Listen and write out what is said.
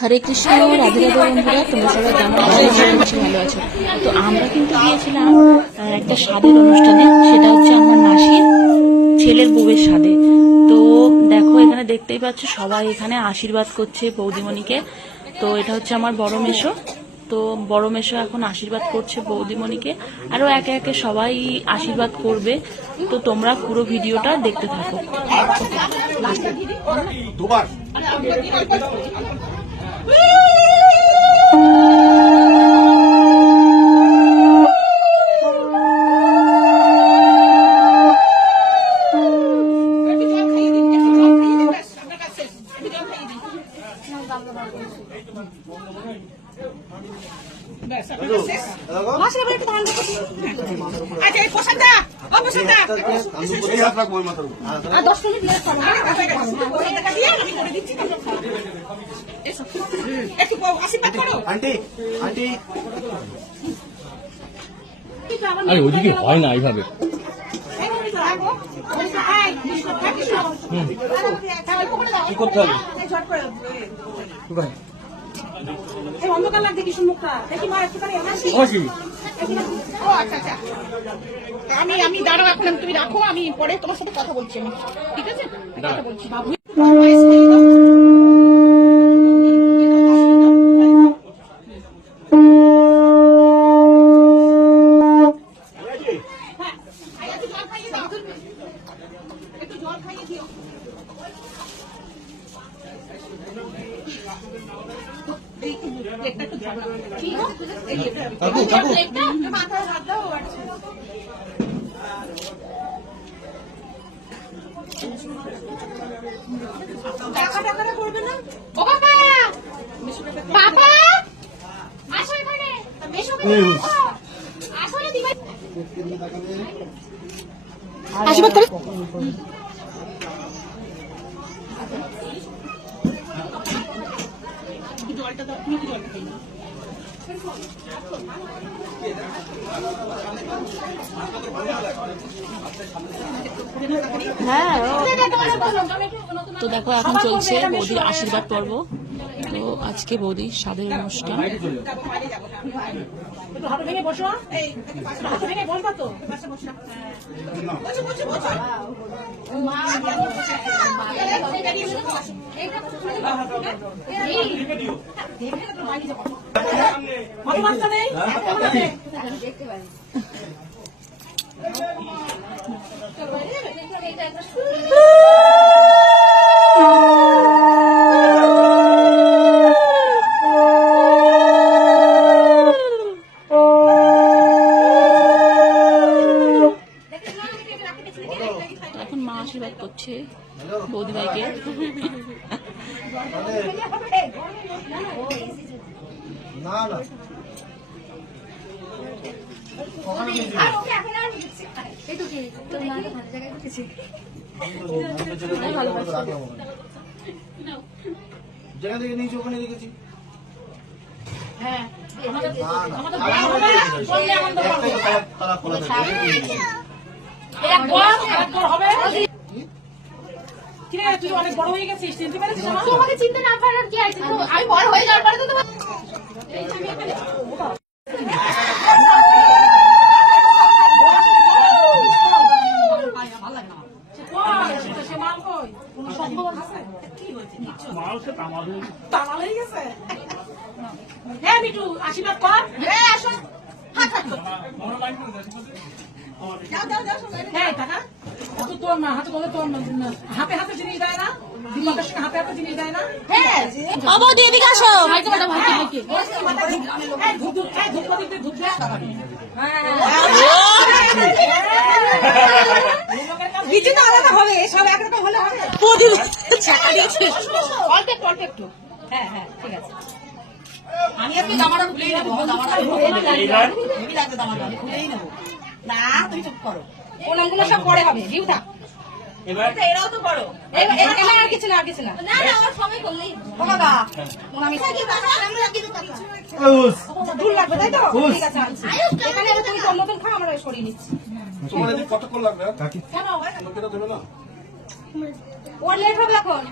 হরে কৃষ্ণ, রাধে রাধে বন্ধুরা, তোমরা সবাই কেমন আছো? ভালো আছো? তো আমরা কিন্তু গিয়েছিলাম একটা স্বাদের অনুষ্ঠানে, সেটা হচ্ছে আমার মাসির ছেলের বউয়ের স্বাদে। তো দেখো, এখানে দেখতেই পাচ্ছ সবাই এখানে আশীর্বাদ করছে বৌদিমণিকে। তো এটা হচ্ছে আমার বড় মেসো। তো বড় মেসো এখন আশীর্বাদ করছে বৌদিমণিকে, আরো একে একে সবাই আশীর্বাদ করবে। তো তোমরা পুরো ভিডিওটা দেখতে থাকো। আরে ওদিকে হয় না এইভাবে। কি করতে হবে? অন্ধকার লাগছে কি মুখটা দেখি মা একটুখানি আমি দাঁড়াও, এখন তুমি রাখো, আমি পরে তোমার সাথে কথা বলছি। আমি ঠিক আছে, কথা বলছি। বাবু একটু জল খাইয়ে দিও। করবে না আশীর্বাদ করে জলটা দাও, তুমি কি জলটা খাইনি? তো দেখো, এখন চলছে বৌদির আশীর্বাদ পর্ব। তো আজকে বৌদির স্বাদের অনুষ্ঠান। হাতে ভেঙে বসো, হাতে ভেঙে বসবা তো। বাচ্চা নেই এখন মা আশীর্বাদ করছে বৌদিভাইকে। যেখান থেকে নিয়েছি ওখানে রেখেছি। তুই অনেক বড় হয়ে গেছিস, চিনতে পেরেছিস? তোমাকে চিনতে না পারার কি আছে? আমি বড় হয়ে যাওয়ার পরে তো তোমার হ্যাঁ মিঠু, আশীর্বাদ কর। হ্যাঁ টাকা তোর মা হাতে বলে, তোর হাতে হাতে জিনিস দেয় না? দীপকের সঙ্গে হাতে হাতে জিনিস দেয় না? হ্যাঁ বৌদি এদিকে আসো। কিছু তো আলাদা হবে, সব একরকম হলে হবে। একটু হ্যাঁ হ্যাঁ ঠিক আছে। আমি আজকে জামাটা খুলেই নেবো, খুলেই নেবো না, তুমি চুপ করো। ওনাগুলো সব পরে হবে, ভিউ থাক। এরাও তো বড়, আর কিছু না, আর কিছু না। বাবা ওনামি দূর লাগবে, তাই তো? ঠিক আছে, এখানে তুমি তোর মতন খাও, আমরা সরিয়ে নিচ্ছি। কতক্ষণ লাগবে? কেন ওর লেট হবে এখন।